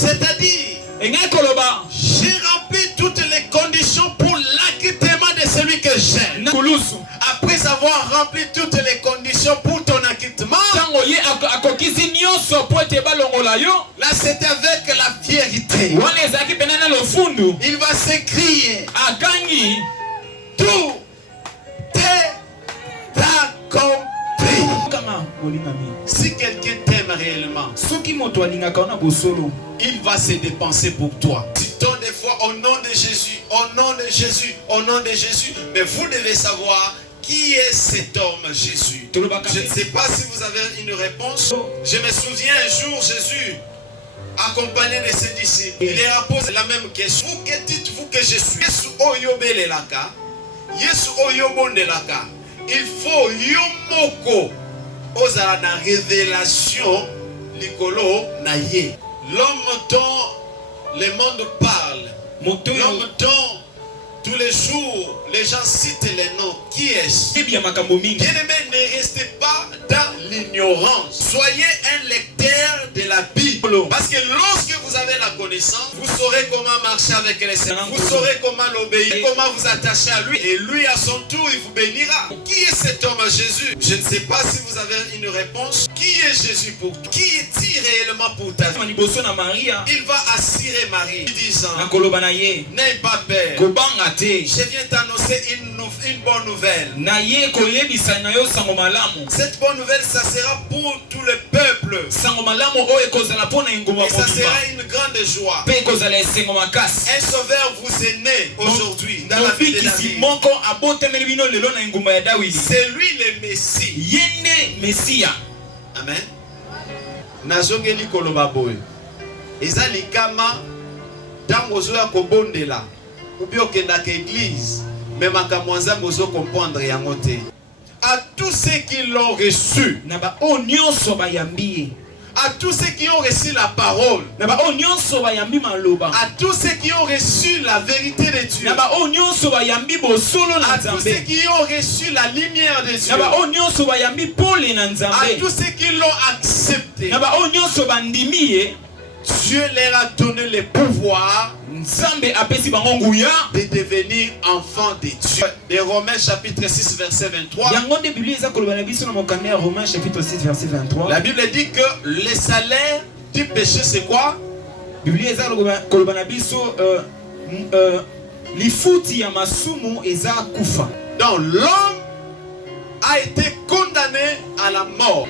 C'est-à-dire, j'ai rempli toutes les conditions pour l'acquittement de celui que j'aime. Après avoir rempli toutes les conditions pour ton acquittement, là c'est avec la vérité. Il va s'écrier, tout est accompli. Si quelqu'un t'aime réellement, il va se dépenser pour toi. Citons des fois au nom de Jésus, au nom de Jésus, au nom de Jésus. Mais vous devez savoir qui est cet homme Jésus. Je ne sais pas si vous avez une réponse. Je me souviens un jour Jésus accompagné de ses disciples. Il leur pose la même question. Vous, que dites-vous que je suis? Yesu oyobelelaka. Yesu oyobondelaka. Il faut yomoko ozala na révélation likolo na ye. L'homme dont le monde parle, l'homme dont tous les jours les gens citent les noms, qui est-ce? Bien-aimé, ne restez pas dans l'ignorance. Soyez un lecteur de la Bible. Parce que lorsque vous avez la connaissance, vous saurez comment marcher avec les Seigneurs. Vous saurez comment l'obéir, comment vous attacher à lui. Et lui, à son tour, il vous bénira. Qui est cet homme Jésus? Je ne sais pas si vous avez une réponse. Qui est Jésus pour toi? Qui est-il réellement pour ta vie? Il va assurer Marie, disant, n'aie pas peur. Je viens t'annoncer une bonne nouvelle. Cette bonne nouvelle, ça sera pour tout le peuple. Et ça sera une grande joie. Un sauveur vous est né aujourd'hui dans la vie de David. C'est lui le Messie. Amen. Nazongeli koloba boy. Eza likama tango zo ya kobondela. Ou bien que l'église, même à Kamwanza, vous comprendre yango te. À tous ceux qui l'ont reçu, à tous ceux qui ont reçu la parole, à tous ceux qui ont reçu la vérité de Dieu, à tous ceux qui ont reçu la lumière de Dieu, à tous ceux qui l'ont accepté, Dieu leur a donné le pouvoir de devenir enfants de Dieu. De Romains chapitre 6 verset 23. La Bible dit que le salaire du péché c'est quoi? Donc l'homme a été condamné à la mort.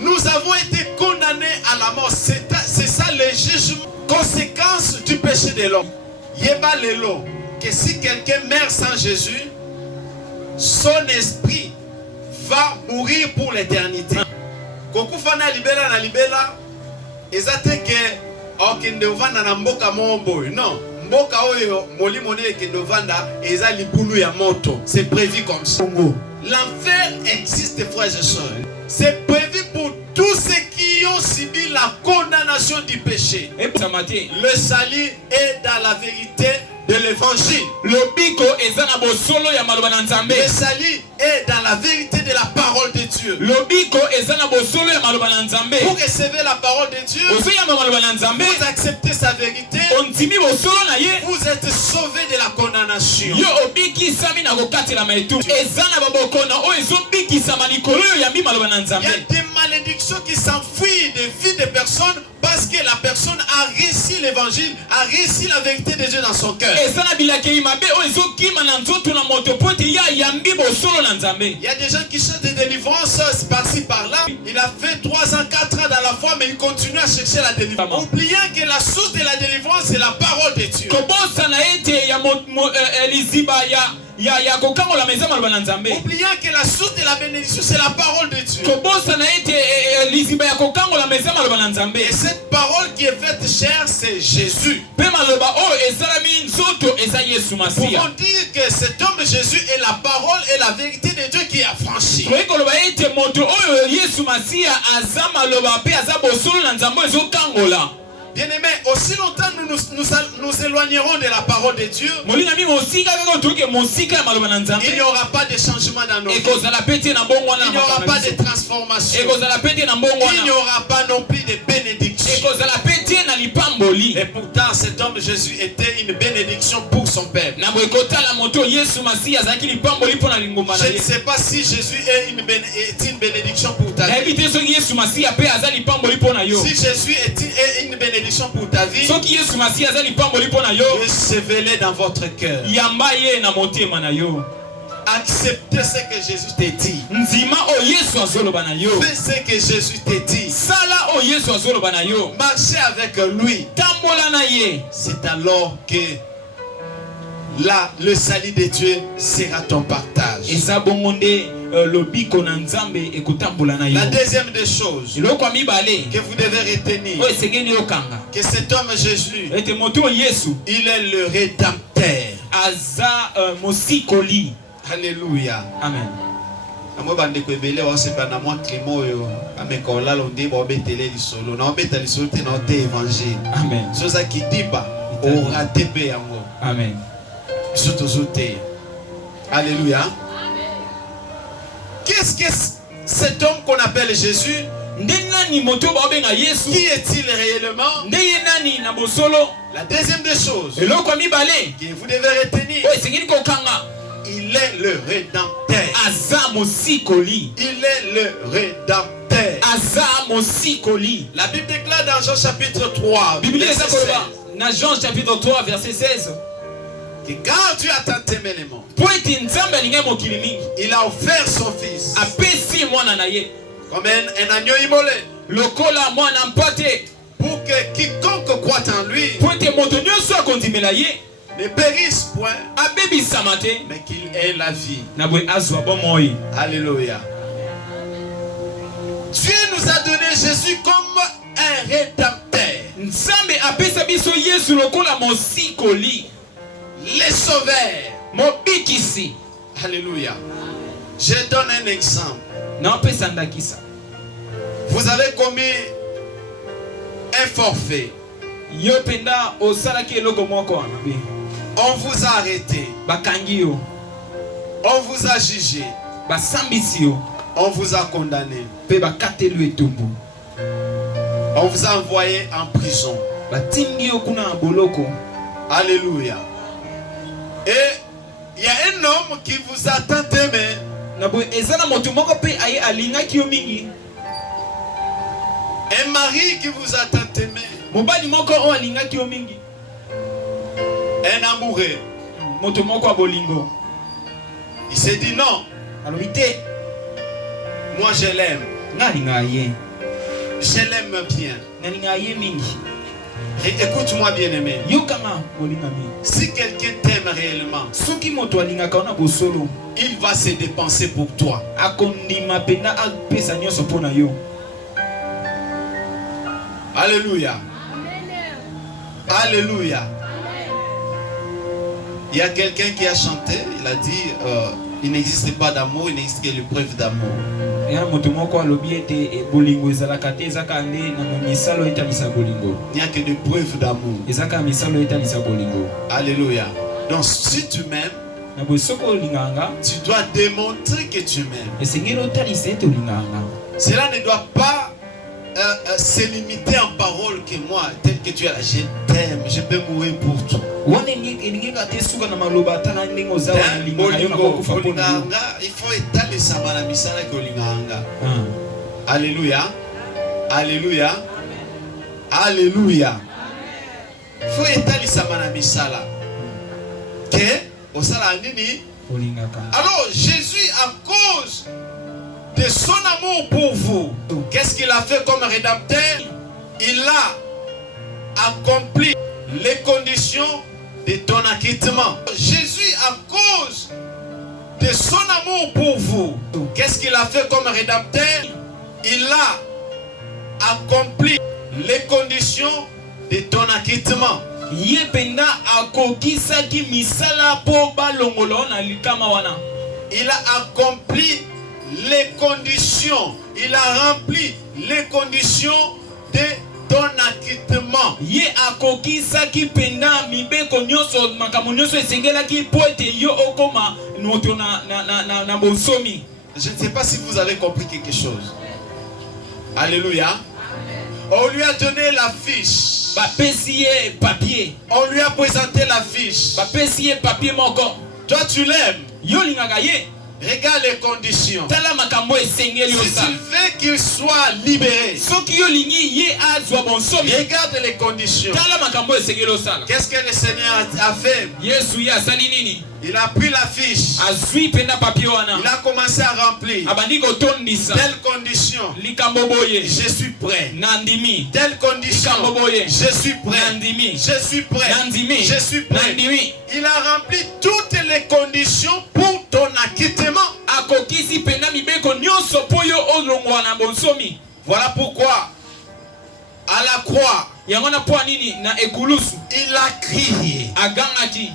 Nous avons été condamnés à la mort. C'est ça le jugement, conséquence du péché de l'homme. Yeba lelo, que si quelqu'un meurt sans Jésus, son esprit va mourir pour l'éternité. Kokufa na libela, ezate ke okende ovanda na mboka mombo. Non, mboka oyo molimo ne ekende ovanda eza libulu ya moto. C'est prévu comme ça. L'enfer existe, frères et sœurs. C'est prévu pour tous ceux qui ont subi la condamnation du péché. Le salut est dans la vérité de l'évangile. Le salut est dans la vérité de la parole de Dieu. Vous recevez la parole de Dieu, vous acceptez sa vérité, vous êtes sauvé de la condamnation. Il y a des malédictions qui s'enfuient des vies de personnes parce que la personne a reçu l'évangile, a reçu la vérité de Dieu dans son cœur. Il y a des gens qui cherchent des délivrances par-ci par-là. Il a fait 3 ans, 4 ans dans la foi, mais il continue à chercher la délivrance. Oubliant que la source de la délivrance, c'est la parole de Dieu. Oubliant que la source de la bénédiction, c'est la parole de Dieu. Et cette parole qui est faite chère, c'est Jésus. Pouvons dire que cet homme Jésus est la parole et la vérité de Dieu qui est affranchie. Bien-aimés, aussi longtemps nous éloignerons de la parole de Dieu, il n'y aura pas de changement dans nos vies. Il n'y aura pas de transformation. Il n'y aura pas non plus de bénédiction. Et pourtant cet homme Jésus était une bénédiction pour son peuple. Je ne sais pas si Jésus est une bénédiction pour ta vie. Si Jésus est une bénédiction pour ta vie, recevez-le dans votre cœur. Acceptez ce que Jésus t'a dit. Fais ce que Jésus t'a dit. Marchez avec lui. C'est alors que là, le salut de Dieu sera ton partage. La deuxième des choses que vous devez retenir, que cet homme Jésus, il est le rédempteur. Alléluia. Amen. Amen. Alléluia. Qu'est-ce que cet homme qu'on appelle Jésus? Qui est-il réellement? La deuxième des choses que vous devez retenir, il est le rédempteur. Il est le rédempteur. La Bible déclare dans Jean chapitre 3, verset 16, Jean chapitre 3 verset 16 que quand Dieu a tant aimé les mondes, il a offert son fils comme un agneau immolé, pour que quiconque croit en lui ne périsse point, mais qu'il ait la vie. Alléluia. Dieu nous a donné Jésus comme un rédempteur, les sauveurs. Alléluia. Je donne un exemple. Vous avez commis un forfait. On vous a arrêté. On vous a jugé. On vous a condamné. On vous a envoyé en prison. Alléluia. Et il y a un homme qui vous a tant aimé. Un mari qui vous a tant aimé. Un amoureux. Il s'est dit non. Moi je l'aime. Je l'aime bien. Et écoute-moi bien aimé. Si quelqu'un t'aime réellement, il va se dépenser pour toi. Alléluia. Alléluia. Il y a quelqu'un qui a chanté, il a dit il n'existe pas d'amour, il n'existe que l'épreuve d'amour. Il n'y a que des preuves d'amour. Alléluia. Donc si tu m'aimes, tu dois démontrer que tu m'aimes. Cela ne doit pas se limiter en parole que moi, tel que tu es là, je t'aime, je peux mourir pour toi. Il faut étaler ça dans la misala que olinganga. Alléluia. Alléluia. Alléluia. Il faut étaler ça dans la misala. Que osala nini? Alors Jésus, à cause de son amour pour vous, qu'est-ce qu'il a fait comme rédempteur? Il a accompli les conditions de ton acquittement. Jésus, à cause de son amour pour vous, qu'est-ce qu'il a fait comme rédempteur? Il a accompli les conditions de ton acquittement. Il a accompli les conditions, il a rempli les conditions de ton acquittement. Je ne sais pas si vous avez compris quelque chose. Alléluia. On lui a donné la fiche. bapesi ye papier, On lui a présenté la fiche. bapesi ye papier moko. Toi, tu l'aimes. Yo lingaka ye, Regarde les conditions. tala makambo esengeli Si tu osala. veux qu'il soit libéré, Soki yo lingi ye azwa bonsomi, regarde les conditions. tala makambo esengeli osala. Qu'est-ce que le Seigneur a fait? Yesu ye asali nini? Il a pris la fiche. Azwi penda papier wana. Il a commencé à remplir. Abandi kotondisa. Telle condition, Likambo boye. je suis prêt. Nandimi. Telle condition, je suis prêt. Nandimi. Je suis prêt. Nandimi. Je suis prêt. Nandimi. Il a rempli toutes les conditions pour ton acquittement. Akokisi penda mibeko nyonso po yo olongwa na bonsomi. Voilà pourquoi, à la croix, Yango na po nini na ekulusu. il a crié. Agangaki.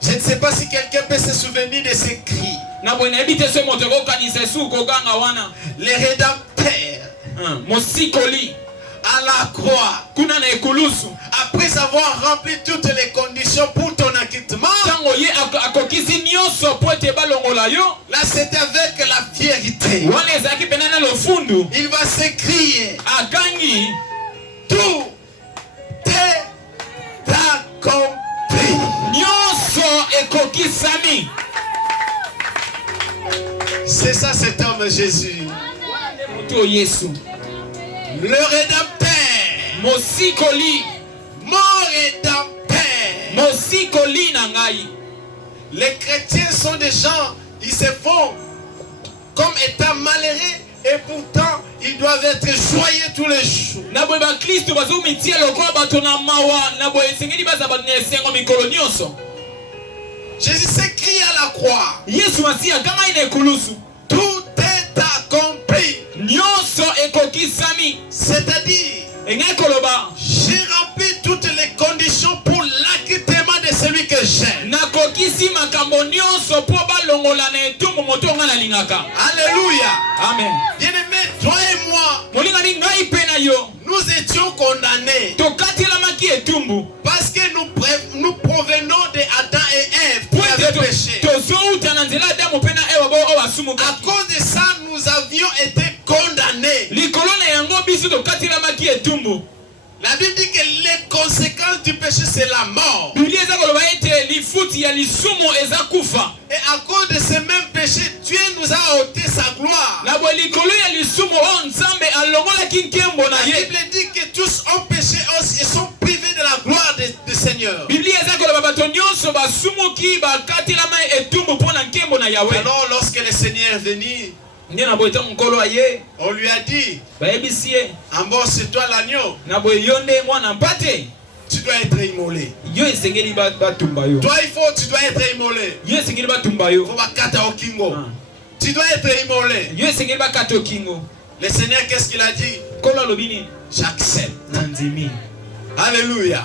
Je ne sais pas si quelqu'un peut se souvenir de ces cris. Na bwena ebite se moto ko kanisa su ko ganga wana. Les rédempteurs, Mosikoli. à la croix, Kuna na ekulusu. après avoir rempli toutes les conditions pour ton acquittement, Tango ye akokisi nyonso po ete balongola yo. là c'est avec la vérité. Wana ezaki pena na lofundu. Il va s'écrier, Agangi. tout est accompli. Nyonso ekokisami. C'est ça cet homme Jésus. Moto Yesu. Le rédempteur, Mosikoli. mon rédempteur. Mosikoli na ngai. Les chrétiens sont des gens, ils se font comme étant malheureux et pourtant ils doivent être joyeux tous les jours. Na boye ba Kristo bazo mitia lokola bato na mawa na boye sengeli baza ba nesengo mikolo nyonso. Jésus s'écrit à la croix, Yesu masia kama ina ekulusu. tout est accompli. Nyonso ekokisami. C'est-à-dire, Engai koloba. j'ai rempli toutes les conditions pour l'acquittement de celui que j'aime. Nakokisi makambo nyonso po balongola na etumbu moto nga na lingaka. Alléluia. Amen. Bien-aimés, toi et moi, Molinga ni ngai pena yo. nous étions condamnés Tokatelamaki etumbu. parce que nous provenons de Adam et Ève qui avaient péché. Tozouta na nzela Adamu pena Ewa bo o asumuka. À cause de ça, nous avions été condamnés. Likolo na yango biso tokatelamaki etumbu. La Bible dit que les conséquences du péché, c'est la mort. Biblia eza koloba ete lifuti ya lisumu eza kufa. Et à cause de ce même péché, Dieu nous a ôté sa gloire. Na bo likolo ya lisumu o nzambe alongolaki nkembo na La ye. Bible dit que tous ont péché et sont privés de la gloire du Seigneur. Biblia eza koloba bato nyonso basumuki bakatelama etumbu mpo na nkembo na Yawe. Alors, lorsque le Seigneur est venu, Nde na boye ntango nkolo aye on lui a dit, bayebisi ye en bas, c'est toi l'agneau, na boye yo nde mwana mpate. tu dois être immolé. Yo esengeli batumba yo. Toi, tu dois être immolé. Yo esengeli batumba yo. Faut pas kata au kingo. Tu dois être immolé. Yo esengeli bakata okingo. Le Seigneur, qu'est-ce qu'il a dit? Nkolo alobi nini? J'accepte. Nandimi. Alléluia.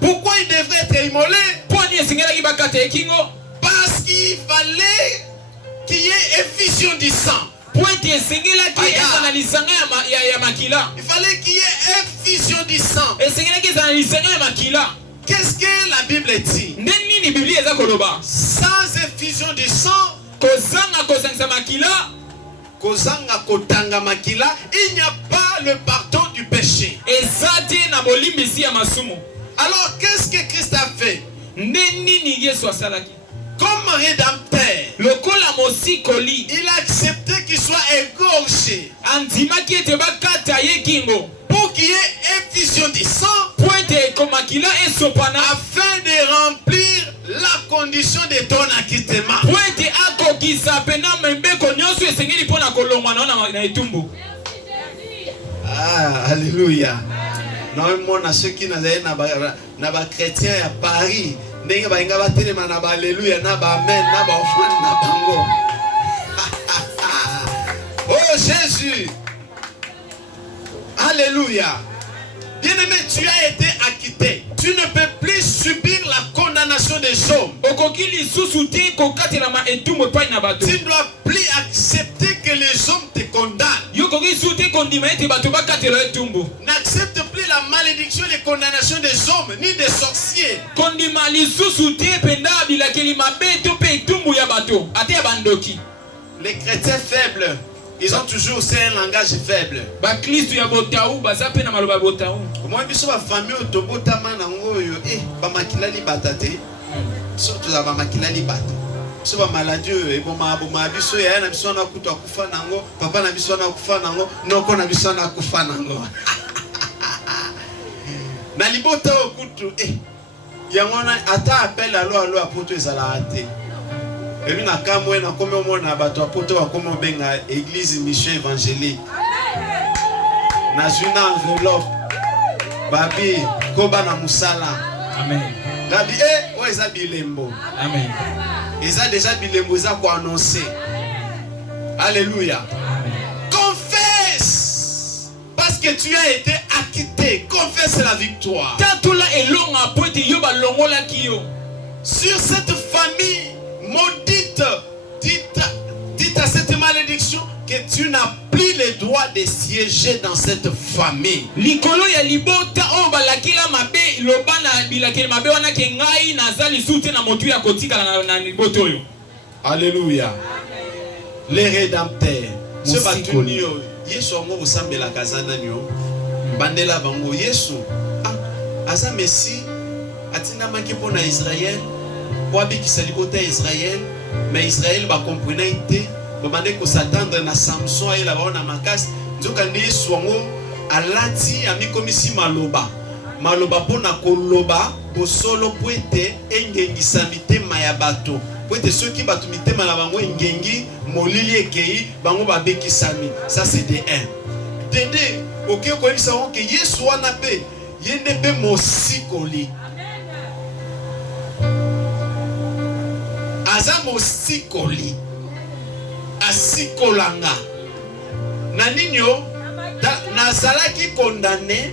Pourquoi il devrait être immolé? Po ani esengelaki bakata ekingo? Parce qu'il fallait qu'il y ait effusion du sang. Po ete esengelaki eza na lisanga ya makila. Il fallait qu'il y ait effusion du sang. Esengelaki eza na lisanga ya makila. Qu'est-ce que la Bible dit? Nde nini Biblia eza koloba? Sans effusion du sang, Kozanga kozangisa makila, kozanga kotanga makila, il n'y a pas le pardon du péché. eza te na bolimbisi ya masumu. Alors qu'est-ce que Christ a fait? Nde nini Yesu asalaki? Comme rédempteur, Lokola mosikoli, il a accepté qu'il soit égorgé andimaki ete bakata ye kingo. pour qu'il y ait effusion du sang Po ete komakila esopana. afin de remplir la condition de ton acquittement. Po ete akokisa pena mbeko nyonso esengeli mpo na kolongwa na etumbu. Ah, alléluia. Normalement, ceux qui n'ont pas chrétiens à Paris, ndenge bainga batelema na ba alléluia na ba amen na ba offrande na bango. Oh Jésus. Alléluia. Bien-aimé, tu as été acquitté. Tu ne peux plus subir la condamnation des hommes. Okoki lisusu te kokatelama etumbu epai na bato. Tu ne dois plus accepter que les hommes te condamnent. Yo koki su te kondima ete bato bakatela etumbu. N'accepte plus la malédiction et les condamnations des hommes, ni des sorciers. Kondima lisusu te penda bilakeli mabe to pe etumbu ya bato ate ya bandoki. Les chrétiens faibles, Ils ont toujours aussi un langage faible. Bakristo ya botau baza pe na maloba botau. Moi biso ba famille otobotama nango yo ba makila libata te. Surtout za ba makila libata. So ba maladie e boma biso ya na biso na kutu akufa nango, papa na biso na kufa nango, noko na biso na kufa nango. Na libota okutu yangona ata appel alo apoto ezala ate. Et na kamwe na komi omona bato apoto bakomi obenga église mission évangélique. Na juna enveloppe babi koba na musala. Amen. Gabi o eza bilembo. Amen. Eza déjà bilembo za ko annoncer. Alléluia. Confesse parce que tu as été acquitté. Confesse la victoire. Tatula elonga poete yoba longola kiyo. Sur cette famille maudite, dites à cette malédiction que tu n'as plus le droit de siéger dans cette famille. Likolo ya libota o balakila mabe lobana bilakila mabe wana ke ngai nazali sute na motu ya kotika na liboto yo. Alléluia. Les rédempteurs. Ce batunio Yesu ngo osambela kazana nyo. Bandela bango Yesu. Asa Messi atina maki pona Israël. Wabi qui salibota Israël, mais Israël va comprendre été, va ko s'attendre na Samson et la na makas, nzoka ne swango alati ami komisi maloba. Maloba pona koloba bosolo poete engengi samite mayabato. Poete ceux qui batumite malabango engengi molili ekei bango ba bekisami. Ça c'est de 1. Dede, OK ko ebisa que Yesu wana pe yende pe mosikoli. Azamo sikoli asikolanga naninyo nazalaki condamné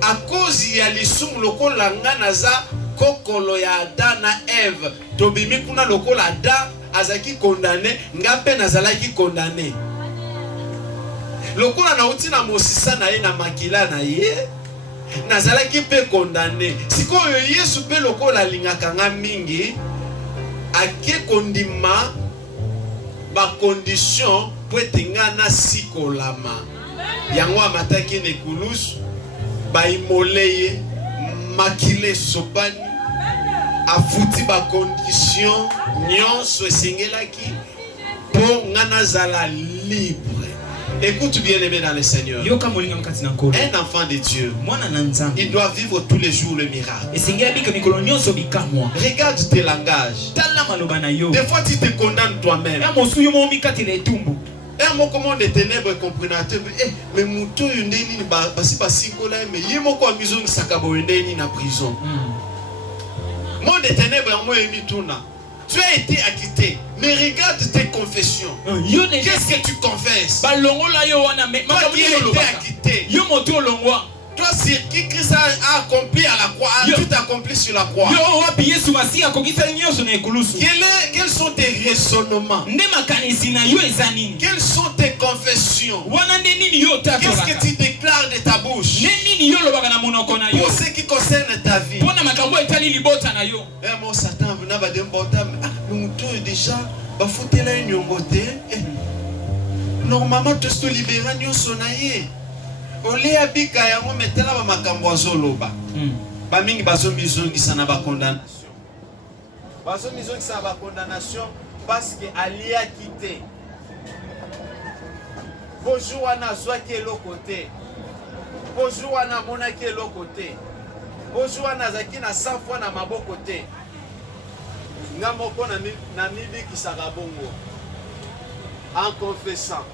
à cause ya lisumu lokolanga naza kokolo ya Adam na Eve tobimi kuna lokola Adam azaki condamné ngape nazalaki condamné lokola na utina mosisa na ye na makila na ye nazalaki pe condamné sikoyo Yesu pe lokola lingaka nga mingi ake kondima ba condition pour tengana sikolama yango amataki ne kulus ba imoleye makile sopani afuti ba condition nyonso esengelaki po ngana zala libre. Écoute bien aimé dans le Seigneur. Un enfant de Dieu, il doit vivre tous les jours le miracle. Regarde tes langages. Des fois tu te condamnes toi-même. Un mot comme des ténèbres comprenateur. Mais mouton yundeni basi basikola mais yemoko amizo ni sakabo yundeni na prison. Mot des ténèbres moi emituna. Tu as été acquitté, mais regarde tes confessions. Qu'est-ce que tu confesses? Toi qui as été acquitté. Toi, c'est qui Christ a accompli à la croix, a tout accompli sur la croix. Quels sont tes raisonnements? Quelles sont tes confessions? Qu'est-ce que tu déclares de ta bouche pour ce qui concerne ta vie? Mon Satan, déjà, normalement, tu te libères, Ole abika yango metela ba makambo azoloba. Ba mingi bazomizongisa na ba condamnation. Bazomizongisa ba condamnation parce que Ali a quitté. Bonjour ana zwaki elokote. Bonjour ana monaki elokote. Bonjour ana zaki na 100 fois na maboko te. Ngamoko na mibi kisaka bongo. En confessant.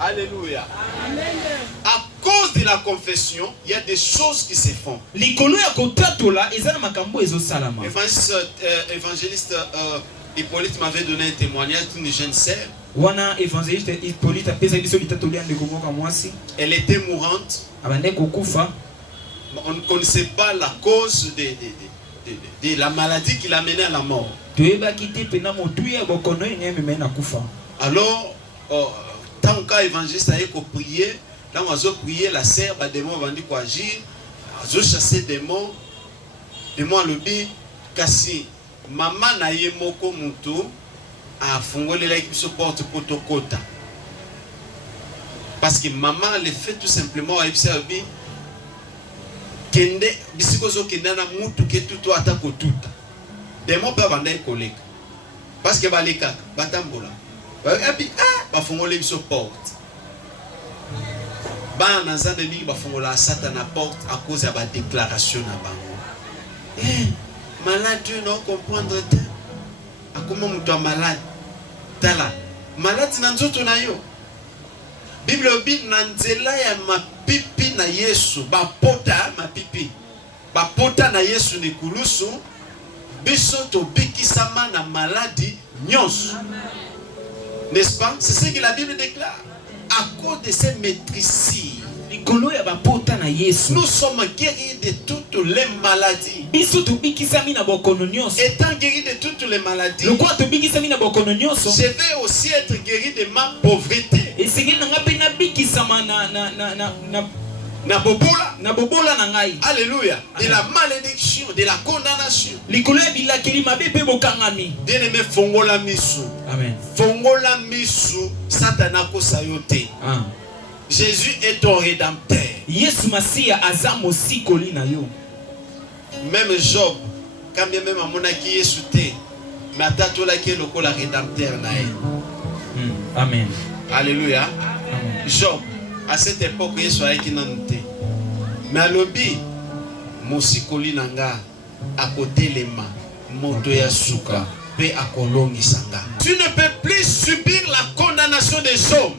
Alléluia. Amen. À cause de la confession, il y a des choses qui se font. Évangéliste Hippolyte m'avait donné un témoignage d'une jeune sœur. Elle était mourante. On ne connaissait pas la cause de la maladie qui l'a menée à la mort. Alors, tant qu'évangéliste a prié, quand on a prié, la sœur, les démons vont dire quoi agir, on a chassé des démons, à l'obi, kasi, maman na ye moko muto, a fongolé la qui se porte kotokota. Parce que maman le fait tout simplement à observer kende bisikozo kendana mutu ketu to atako tuta. Demo pa banda collègue. Parce que baleka batambola. Et puis ba fongola biso porte. Ba na zande mingi ba fongola satana porte à cause de la déclaration na bango. Malade non comprendre te. Akoma mutu malade. Tala. Malade na nzoto na yo. Bible obi na nzela ya mapipi na Yesu bapota mapipi bapota na Yesu ni kulusu biso to bikisama na maladie nyonso. N'est-ce pas? C'est ce que la Bible déclare. À cause de ces maîtrises, nous sommes guéris de toutes les maladies. Étant guéris de toutes les maladies, je vais aussi être guéri de ma pauvreté. Alléluia. De la malédiction, de la condamnation. Bien-aimé, fongola misu. Amen. Fongola misu, satana ko sayote. Jésus est ton rédempteur. Même Job, quand bien même amonaki Yesu te, mais atatola ki loko la rédempteur na ye. Amen. Alléluia. Job, à cette époque, Yesu a été nanté. Mais à l'obi, mosikoli nanga, à côté les mains, moto ya suka, pe akolongi sanga. Tu ne peux plus subir la condamnation des hommes.